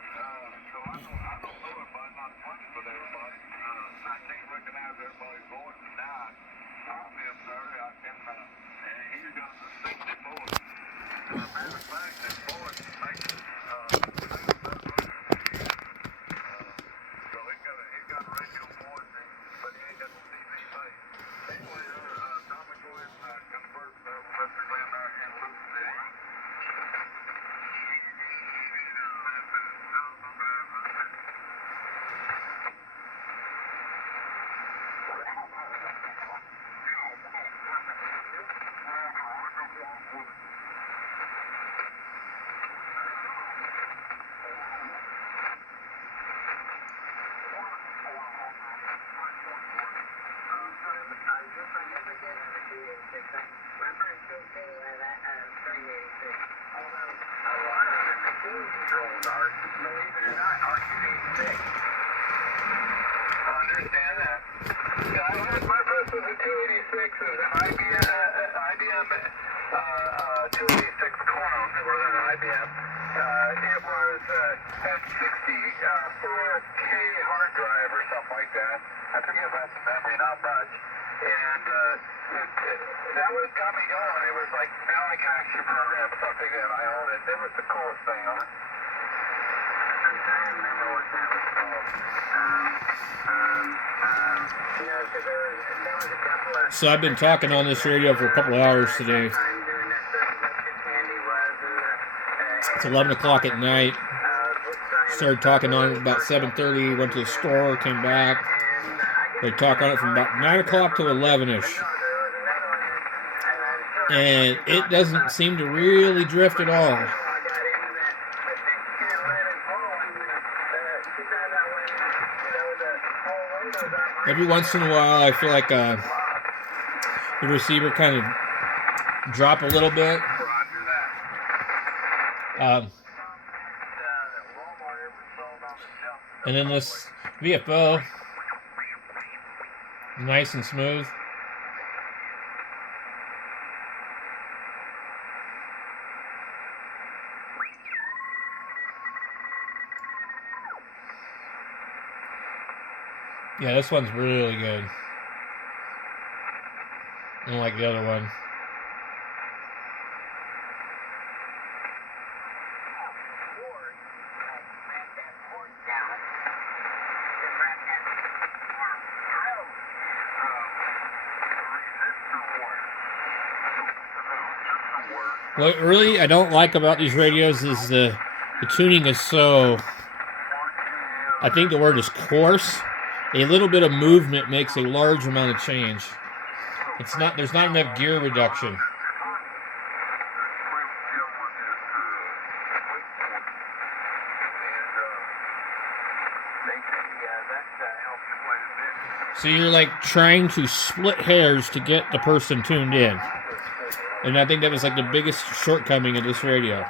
So I don't know everybody, not friends with everybody. I can't recognize everybody's voice. And now I'm in there. I can, and he's got a distinctive voice. As a matter of fact, his voice makes so he's got a radio voice, but he ain't got no TV face. Anyway, Tommy, go ahead and convert Mr. Glenn there and lose it. Understand that. My first was a 286, it was an IBM 286 clone, it wasn't an IBM. It was at 64K hard drive or something like that. I forget if that's the memory, not much. And that was got me going. It was like, now I can actually program something that I own it. That was the coolest thing on it. I remember what that was called. So I've been talking on this radio for a couple of hours today. It's 11 o'clock at night. Started talking on it about 7:30, went to the store, came back. They talk on it from about 9 o'clock to 11-ish. And it doesn't seem to really drift at all. Every once in a while, I feel like the receiver kind of drop a little bit. And then this VFO, nice and smooth. Yeah, this one's really good. Unlike the other one. What really I don't like about these radios is the tuning is so, I think the word is coarse. A little bit of movement makes a large amount of change. There's not enough gear reduction. So you're like trying to split hairs to get the person tuned in. And I think that was like the biggest shortcoming of this radio.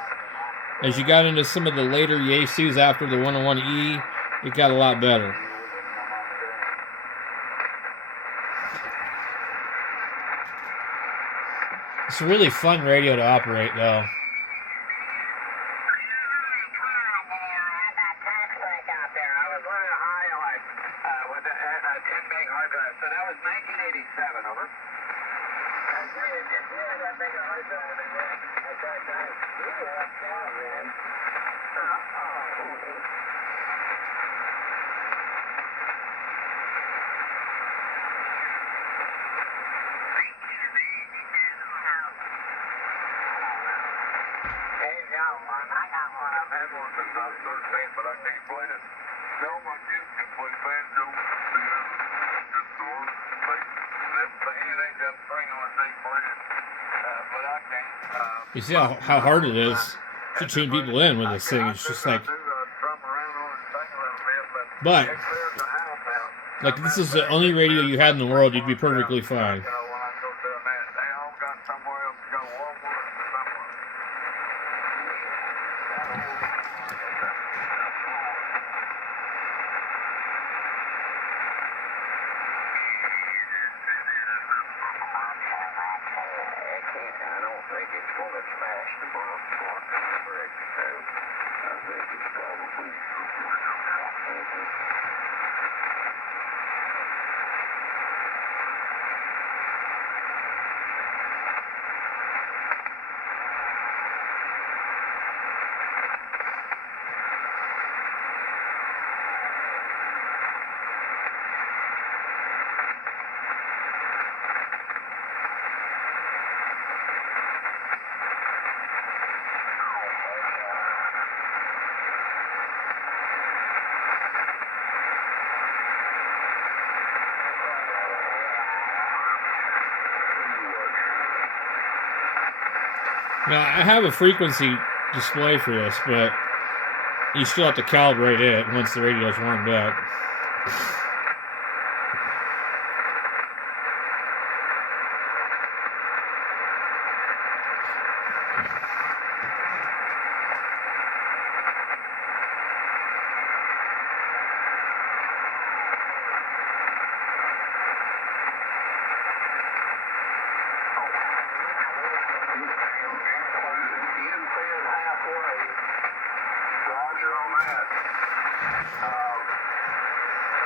As you got into some of the later yaesus after the 101e, it got a lot better. It's a really fun radio to operate, though. You see how hard it is to tune people in with this thing. It's just like, but like this is the only radio you had in the world, you'd be perfectly fine. Smash the bottom for coverage, so I think it's probably Now, I have a frequency display for this, but you still have to calibrate it once the radio's warmed up.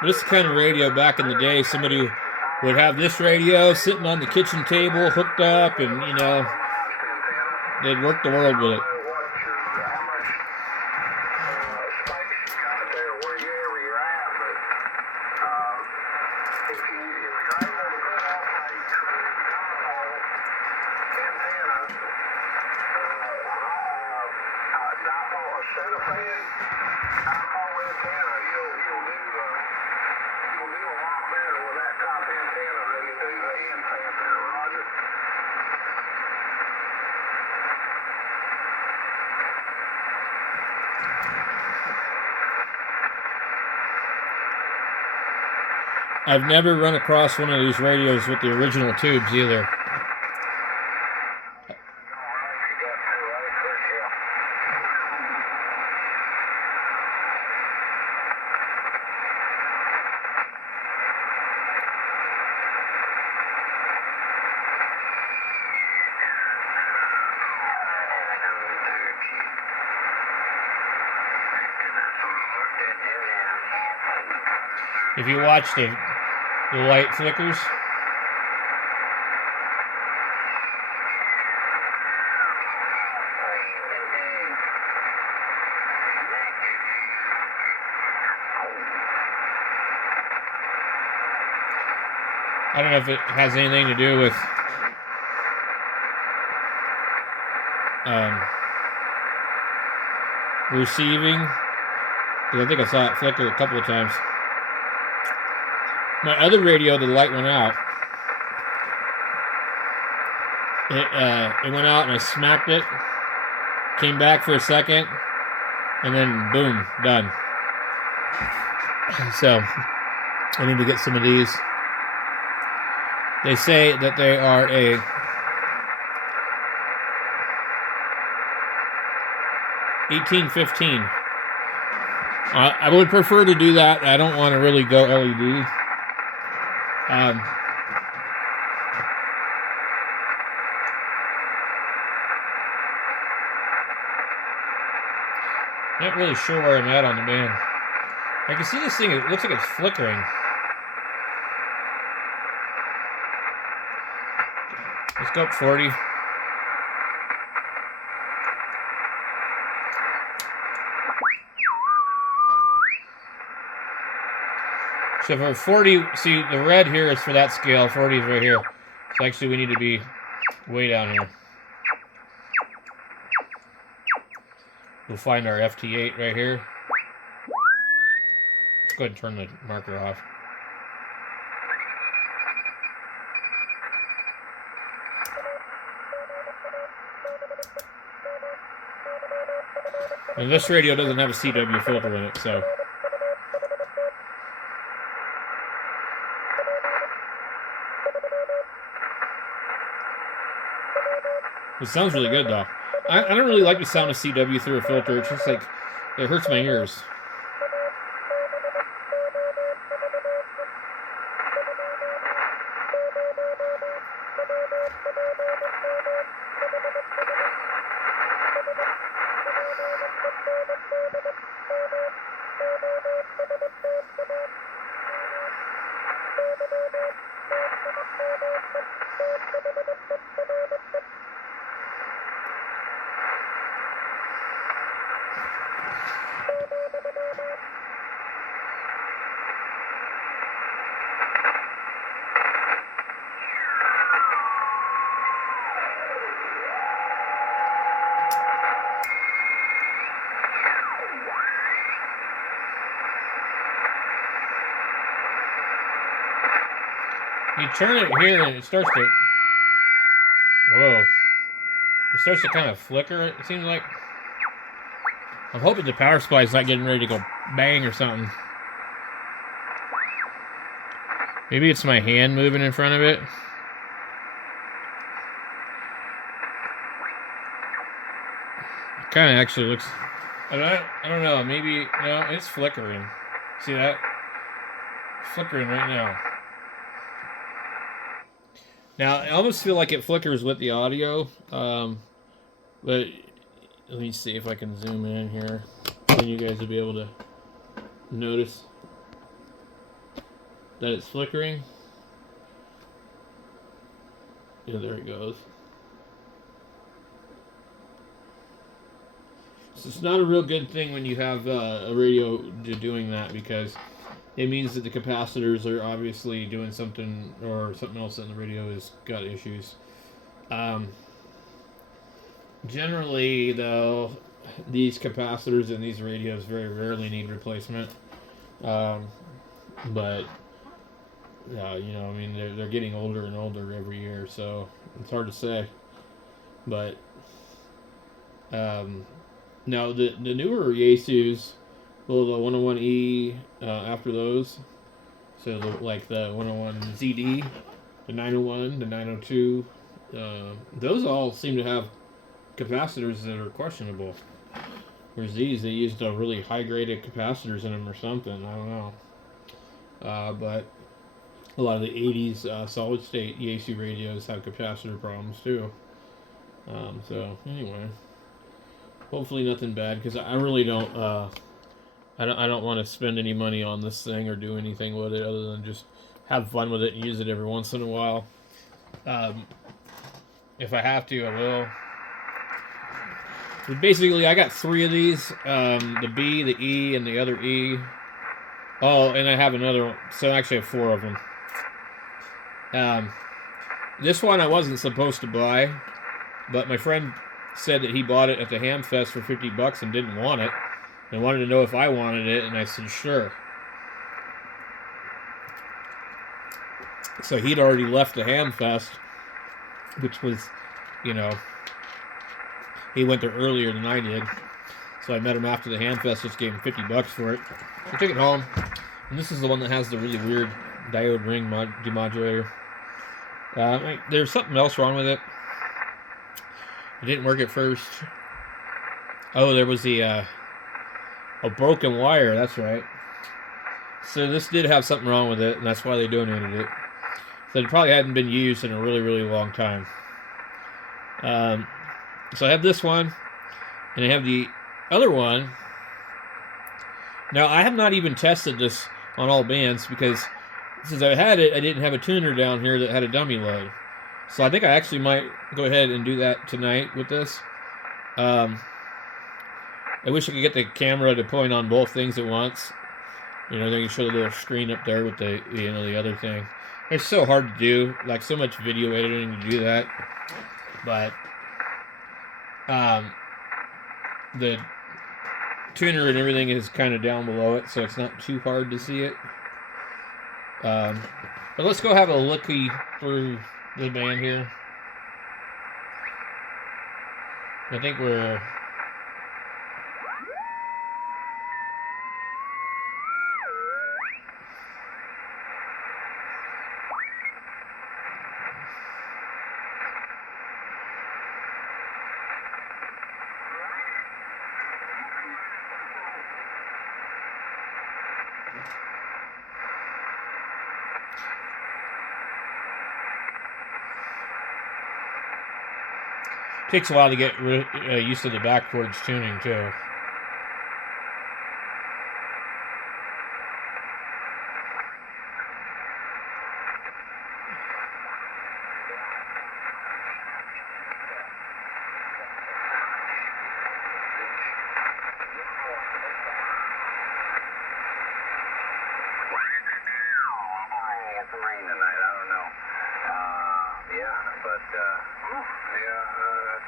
This kind of radio back in the day, somebody would have this radio sitting on the kitchen table, hooked up, and, you know, they'd work the world with it. I've never run across one of these radios with the original tubes either. If you watch the light flickers, I don't know if it has anything to do with receiving, because I think I saw it flicker a couple of times. My other radio, the light went out. It went out and I smacked it. Came back for a second. And then boom, done. So, I need to get some of these. They say that they are a $18.15. I would prefer to do that. I don't want to really go LED. Not really sure where I'm at on the band. I can see this thing, it looks like it's flickering. Let's go up 40. So for 40, see the red here is for that scale, 40 is right here. So actually we need to be way down here. We'll find our FT8 right here. Let's go ahead and turn the marker off. And this radio doesn't have a CW filter in it, so. It sounds really good, though. I don't really like the sound of CW through a filter. It's just like, it hurts my ears. You turn it here and it starts to... Whoa. It starts to kind of flicker, it seems like. I'm hoping the power supply is not getting ready to go bang or something. Maybe it's my hand moving in front of it. It kind of actually looks... I don't know, maybe... No, it's flickering. See that? It's flickering right now. Now, I almost feel like it flickers with the audio, but let me see if I can zoom in here, and you guys will be able to notice that it's flickering. Yeah, there it goes. So it's not a real good thing when you have a radio doing that, because it means that the capacitors are obviously doing something, or something else in the radio has got issues. Generally, though, these capacitors in these radios very rarely need replacement. But, you know, I mean, they're getting older and older every year, so it's hard to say. But, now, the newer yaesus, well, the 101e after those, so like the 101ZD, the 901, the 902, those all seem to have capacitors that are questionable. Whereas these, they used really high-graded capacitors in them or something. I don't know. But a lot of the 80s solid-state yaesu radios have capacitor problems too. So anyway, hopefully nothing bad, because I really don't. I don't want to spend any money on this thing or do anything with it other than just have fun with it and use it every once in a while. If I have to, I will. But basically, I got 3 of these. The B, the E, and the other E. Oh, and I have another one. So I actually have 4 of them. This one I wasn't supposed to buy, but my friend said that he bought it at the Ham Fest for $50 and didn't want it. And wanted to know if I wanted it, and I said, sure. So he'd already left the Ham Fest, which was, you know, he went there earlier than I did. So I met him after the Ham Fest, just gave him $50 for it. I took it home, and this is the one that has the really weird diode ring demodulator. There's something else wrong with it. It didn't work at first. Oh, there was the... a broken wire, that's right. So this did have something wrong with it, and that's why they donated it. So it probably hadn't been used in a really, really long time. So I have this one, and I have the other one. Now, I have not even tested this on all bands, because since I had it, I didn't have a tuner down here that had a dummy load. So I think I actually might go ahead and do that tonight with this. I wish I could get the camera to point on both things at once. You know, they can show the little screen up there with the, you know, the other thing. It's so hard to do, like so much video editing to do that. But the tuner and everything is kind of down below it, so it's not too hard to see it. But let's go have a looky through the band here. I think we're... Takes a while to get used to the backwards tuning, too.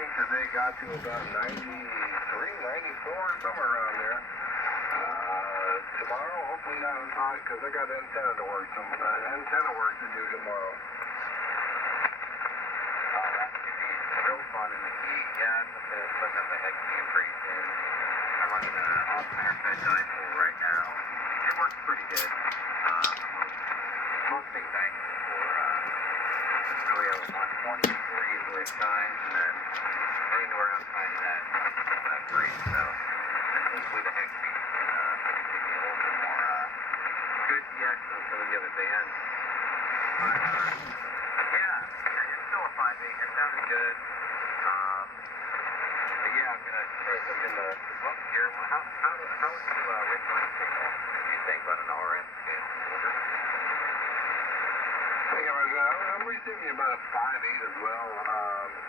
think today got to about 93, 94, somewhere around there. Tomorrow, hopefully not as hot, because I got antenna to work to do tomorrow. Oh, that's going to be real fun in the heat. Yeah, I'm putting up a hex cam pretty soon. I'm running an off-center fed dipole right now. It works pretty good. Most things I use for really a 120 usually at times, and then anywhere outside of that, that's great. So hopefully the hex cam can give me a little bit more good DX than some of the other bands. But yeah, it's still a 5.8. It sounded good. But yeah, I'm gonna try something in the book here. How would you rate my signal? What do you think about an RF scale? I'm receiving about a 5.8 as well.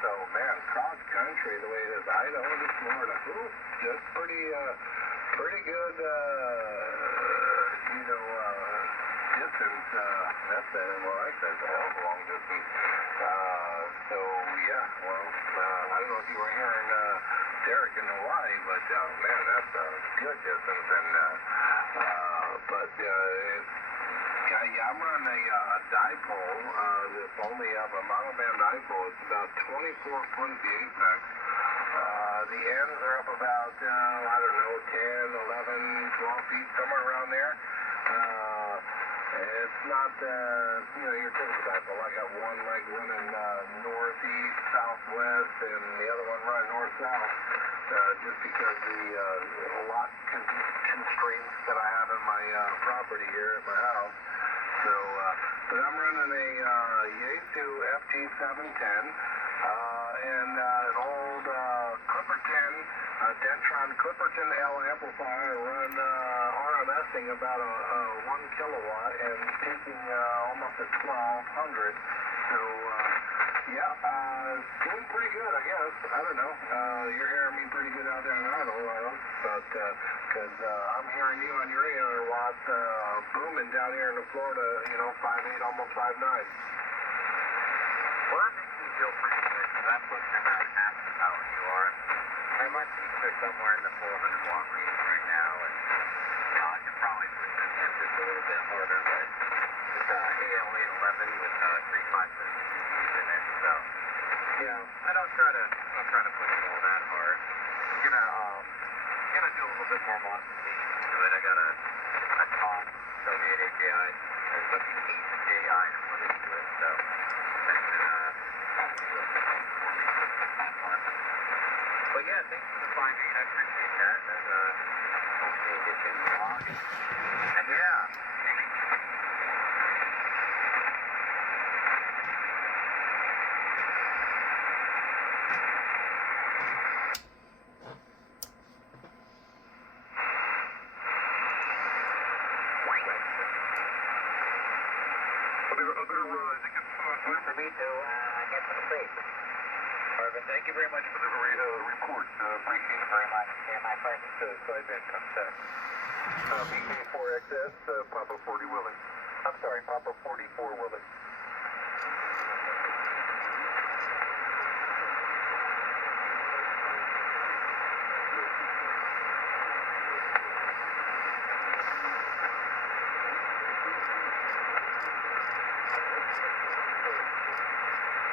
So man, cross country the way it is, Idaho to Florida. Ooh, that's pretty good. Distance. That's that's a hell of a long distance. So yeah, well, I don't know if you were hearing Derek in Hawaii, but man, that's a good distance. And I'm running a dipole. That's only a monoband dipole. It's about 24 foot at the apex. The ends are up about, 10, 11, 12 feet, somewhere around there. It's not, your typical dipole. I got one leg running northeast, southwest, and the other one running north-south, just because the lot constraints that I have in my property here at my house. So, but I'm running a yaesu ft101e, and an old Clipperton, Dentron Clipperton L amplifier, run RMSing about a 1 kilowatt and peaking almost at 1200. So, doing pretty good, I guess. I don't know. You're hearing me pretty good out there in Idaho, but because I'm hearing you on your 800 watts booming down here in Florida, 5.8, almost 5.9. Well, that makes me feel pretty good, because I'm looking at about half the power you are. And my peaks are somewhere in the 400 watt range right now, and I could probably push that just a little bit harder, but it's AL811 with 3.5 CCs in it, so I don't try to push it all that hard. I'm gonna do a little bit more modification to it. I got a top 78 AKI, or 78 AKI to put into it, so that can do a bit for me that part. But yeah, thanks for the 5.8. I appreciate that. And hopefully we'll get you in the vlog. And yeah. For me to get to the place. Marvin, thank you very much for the report. Appreciate it very much. Yeah, my pleasure. Sideband contact. BK4XS, Papa 40 Willie. I'm sorry, Papa 44 Willie.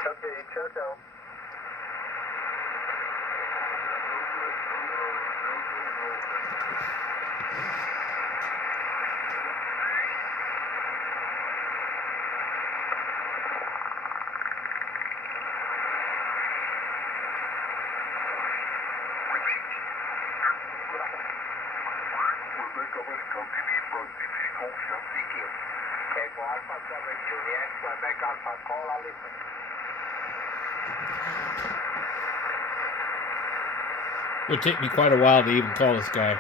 Okay, check out. It would take me quite a while to even call this guy.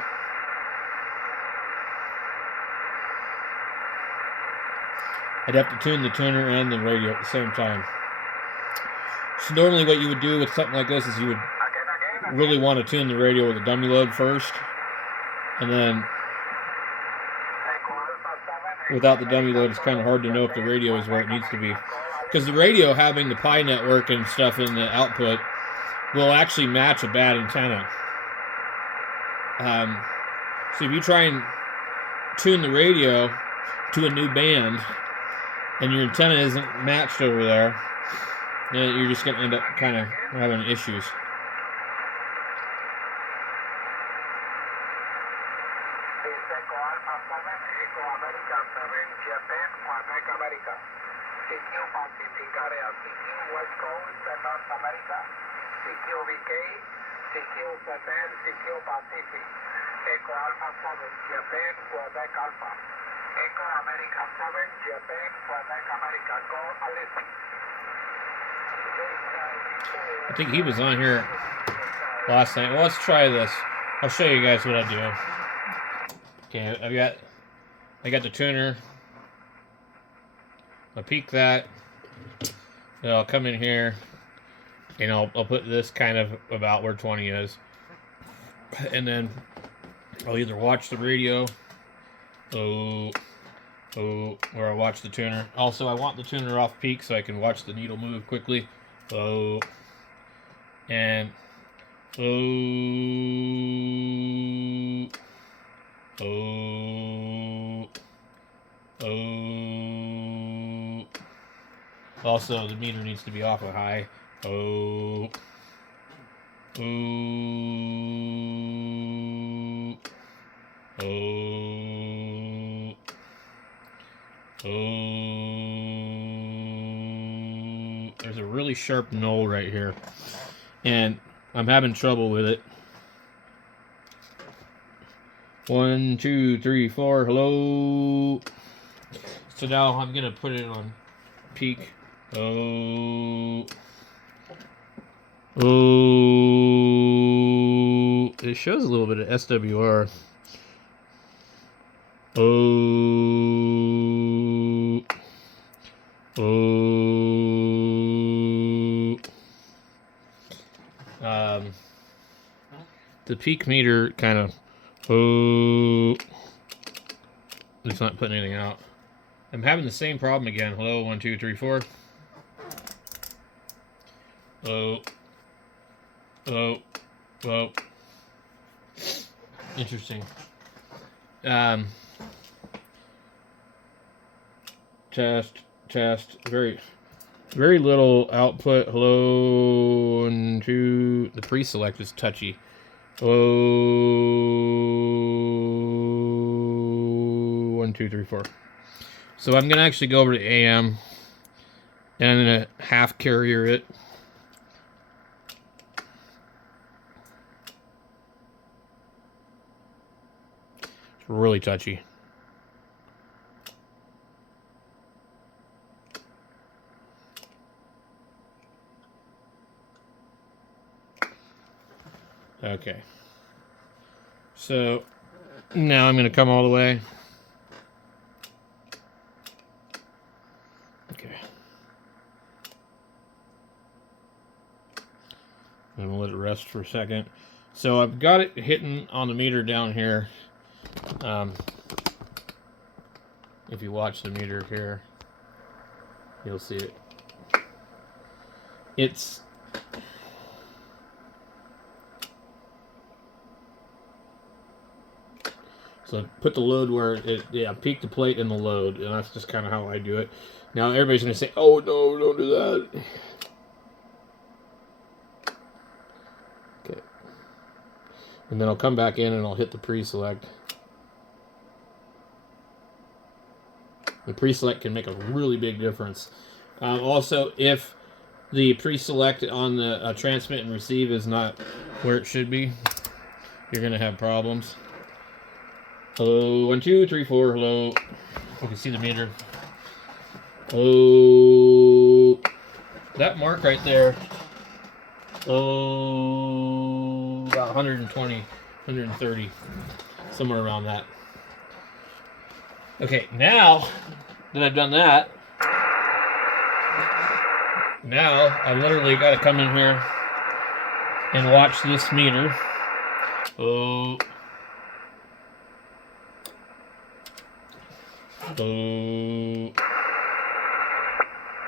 I'd have to tune the tuner and the radio at the same time. So normally what you would do with something like this is you would really want to tune the radio with a dummy load first, and then without the dummy load it's kind of hard to know if the radio is where it needs to be. Because the radio having the Pi network and stuff in the output will actually match a bad antenna. So if you try and tune the radio to a new band and your antenna isn't matched over there, then you're just going to end up kind of having issues. I think he was on here last night. Well, let's try this. I'll show you guys what I do. Okay, I got the tuner. I'll peak that. And I'll come in here and I'll put this kind of about where 20 is. And then I'll either watch the radio or I'll watch the tuner. Also, I want the tuner off peak so I can watch the needle move quickly. And also the meter needs to be off a high. There's a really sharp null right here, and I'm having trouble with it. 1, 2, 3, 4. Hello. So now I'm gonna put it on peak. It shows a little bit of SWR. The peak meter kind of it's not putting anything out. I'm having the same problem again. Hello, 1, 2, 3, 4. Interesting. Test. Very little output. Hello, 1, 2. The pre-select is touchy. Hello, 1, 2, 3, 4. So I'm gonna actually go over to AM, and I'm gonna half carrier it. It's really touchy. Okay. So now I'm going to come all the way. Okay. I'm going to let it rest for a second. So I've got it hitting on the meter down here. If you watch the meter here, you'll see it. It's so put the load where peak the plate in the load, and that's just kind of how I do it. Now everybody's gonna say, "Oh no, don't do that." Okay, and then I'll come back in and I'll hit the pre-select. The pre-select can make a really big difference. Also, if the pre-select on the transmit and receive is not where it should be, you're going to have problems. Hello, 1, 2, 3, 4, hello. You can see the meter. Oh, that mark right there. Oh, about 120, 130, somewhere around that. Okay, now that I've done that, now I literally got to come in here and watch this meter. Oh.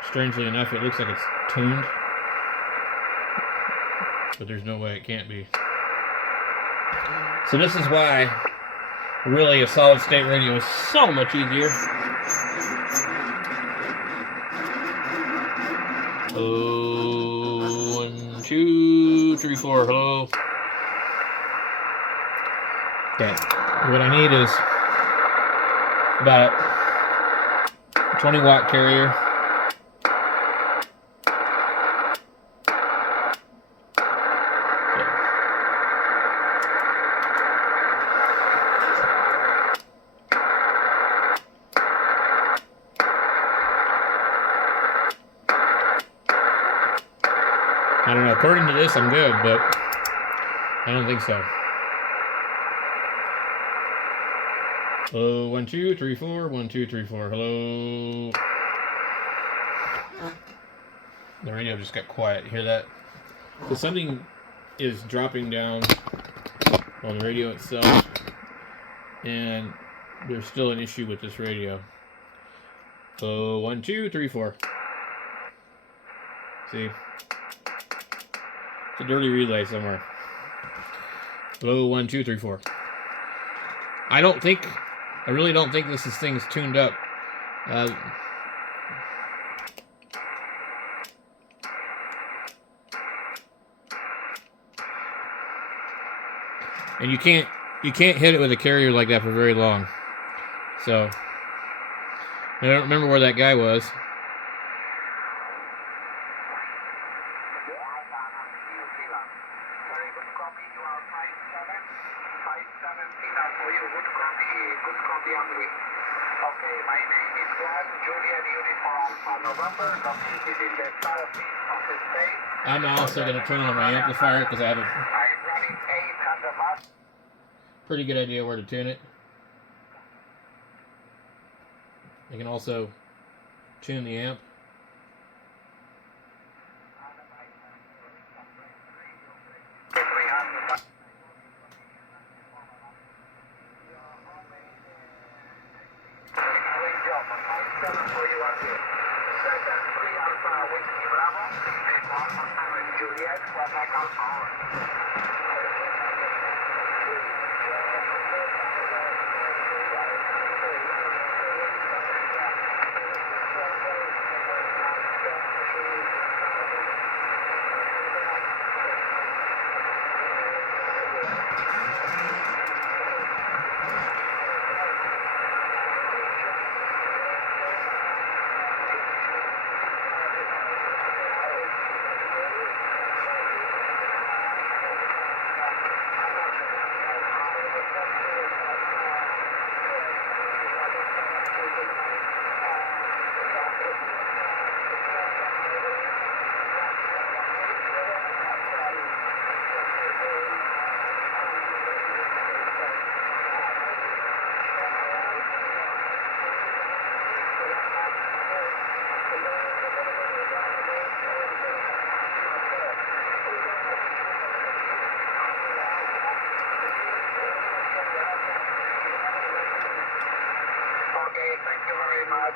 Strangely enough, it looks like it's tuned. but there's no way it can't be. So this is why really a solid state radio is so much easier. Oh, 1, 2, 3, 4. Hello. Okay. What I need is about a 20-watt carrier. I don't know, according to this I'm good, but I don't think so. Hello, 1, 2, 3, 4, 1, 2, 3, 4, hello. The radio just got quiet, you hear that? So something is dropping down on the radio itself, and there's still an issue with this radio. So 1, 2, 3, 4. See? It's a dirty relay somewhere. Hello, 1, 2, 3, 4. I really don't think this thing's tuned up. And you can't hit it with a carrier like that for very long. So I don't remember where that guy was. Okay, my name is Juan, Julian Uniform Alpha November, located in the southeast of the state. I'm also going to turn on my amplifier because I have a I'm running 800 watts. pretty good idea where to tune it. I can also tune the amp.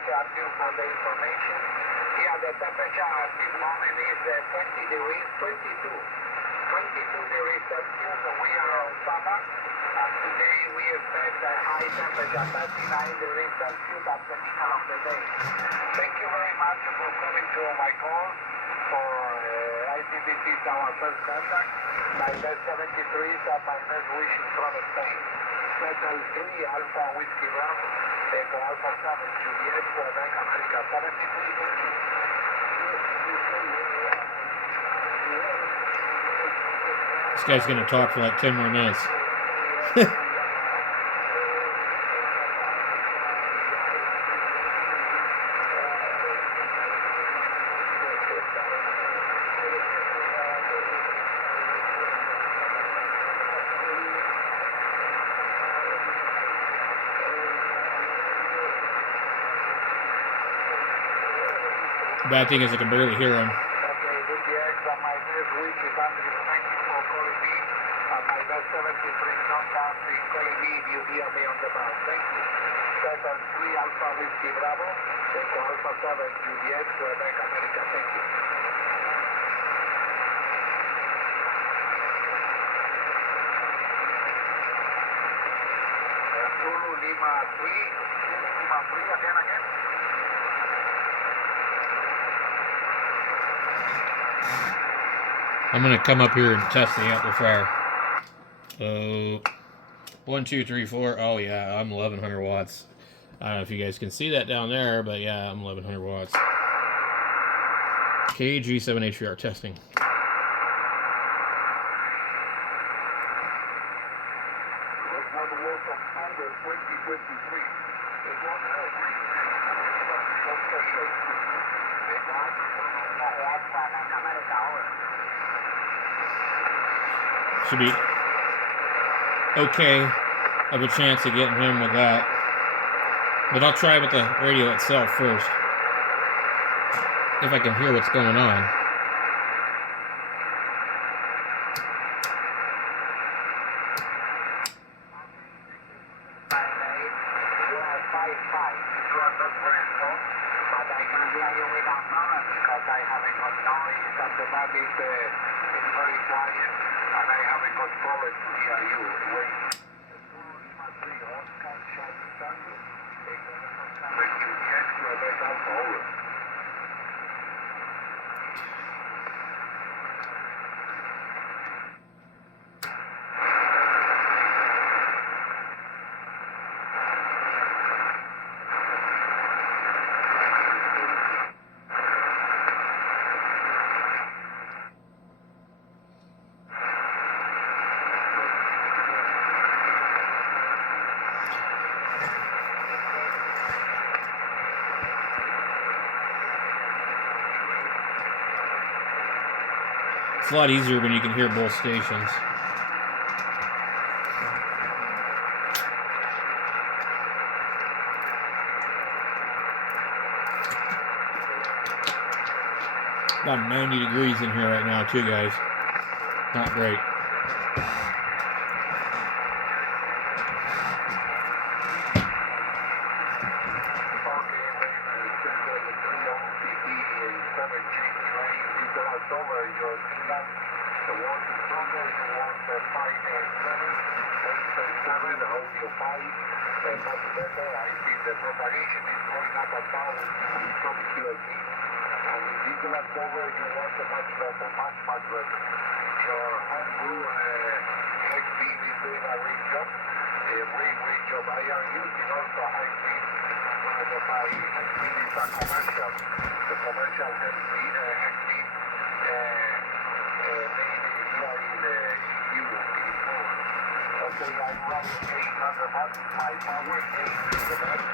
Thank you for the information. Here the temperature at this moment is 20 degrees, 22 degrees Celsius. We are on summer, and today we expect a high temperature, 39 degrees Celsius at the middle of the day. Thank you very much for coming to my call. For ICBC is our first contact. My best 73 is my best wishes from Spain. Metal 3 Alpha Whiskey Bravo. Echo Alpha 7, Juliet, Quebec, America 73. This guy's going to talk for like 10 more minutes. Bad thing is I can barely hear him. Okay, with the eggs on my first week is Andrew. Thank you for calling me. My best 73 contact is calling me if you hear me on the bound. Thank you. 7-3 Alpha Whiskey Bravo. Echo Alpha 7 Juliet, Quebec, America. Thank you. Lima 3, Lima 3, again. I'm gonna come up here and test the amplifier. So 1, 2, 3, 4. Oh yeah, I'm 1100 watts. I don't know if you guys can see that down there, but yeah, I'm 1100 watts. KG7HVR testing. Should be okay of a chance of getting him with that. But I'll try with the radio itself first. If I can hear what's going on. It's a lot easier when you can hear both stations. About 90 degrees in here right now too, guys. Not great.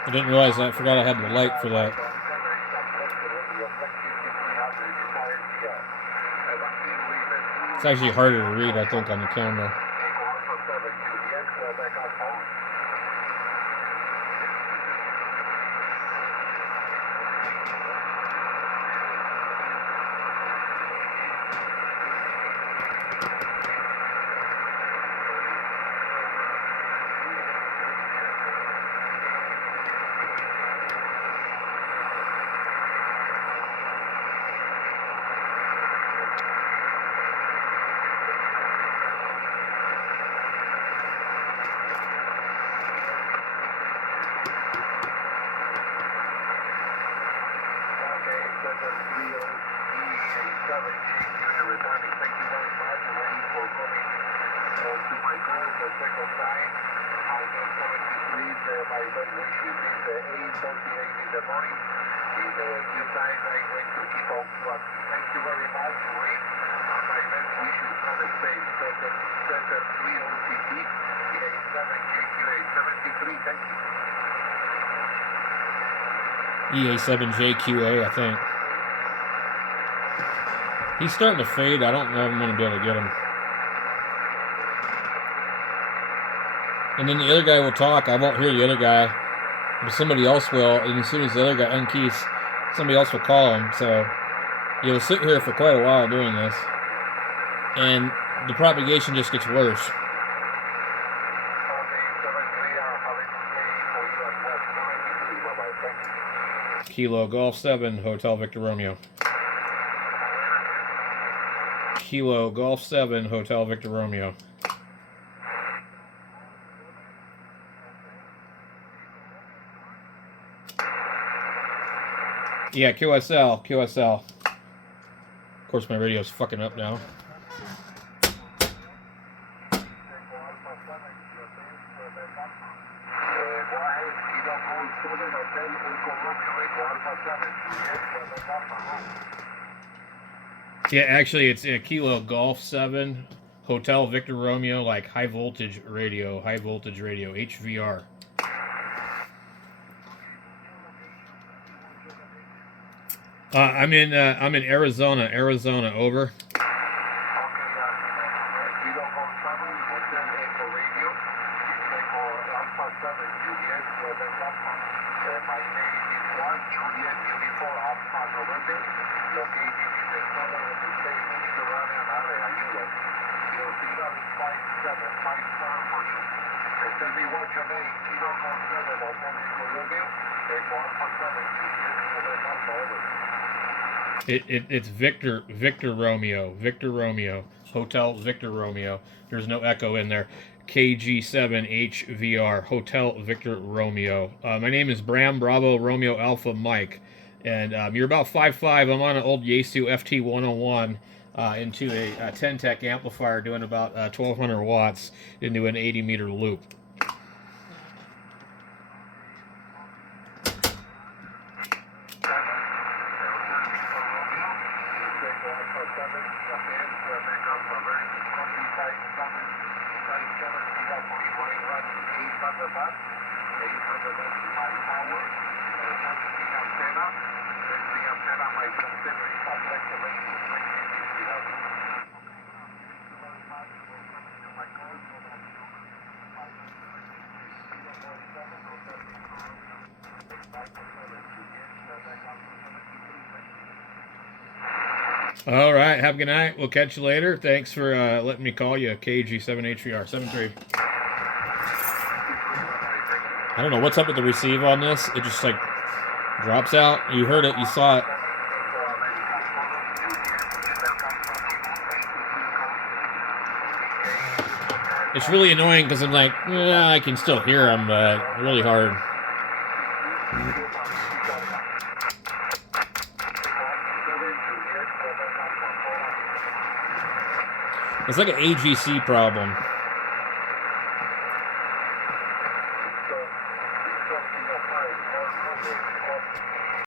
I didn't realize that. I forgot I had the light for that. It's actually harder to read, I think, on the camera. EA7JQA, I think. He's starting to fade. I don't know if I'm going to be able to get him. And then the other guy will talk. I won't hear the other guy. But somebody else will. And as soon as the other guy unkeys, somebody else will call him. So you'll sit here for quite a while doing this. And the propagation just gets worse. Kilo Golf 7, Hotel Victor Romeo. Kilo Golf 7, Hotel Victor Romeo. Yeah, QSL. Of course, my radio's fucking up now. Yeah, actually, it's a Kilo Golf 7, Hotel Victor Romeo, like high voltage radio, HVR. I'm in Arizona, over. It's Victor Romeo, Hotel Victor Romeo. There's no echo in there. KG7HVR, Hotel Victor Romeo. My name is Bram Bravo Romeo Alpha Mike, and you're about 5'5". I'm on an old Yaesu ft101 into a 10-tech amplifier, doing about 1,200 watts into an 80-meter loop. All right, have a good night. We'll catch you later. Thanks for letting me call you, KG7HVR 73. I don't know what's up with the receive on this. It just like drops out. You heard it, you saw it. It's really annoying because I'm like, I can still hear them, but really hard. It's like an AGC problem.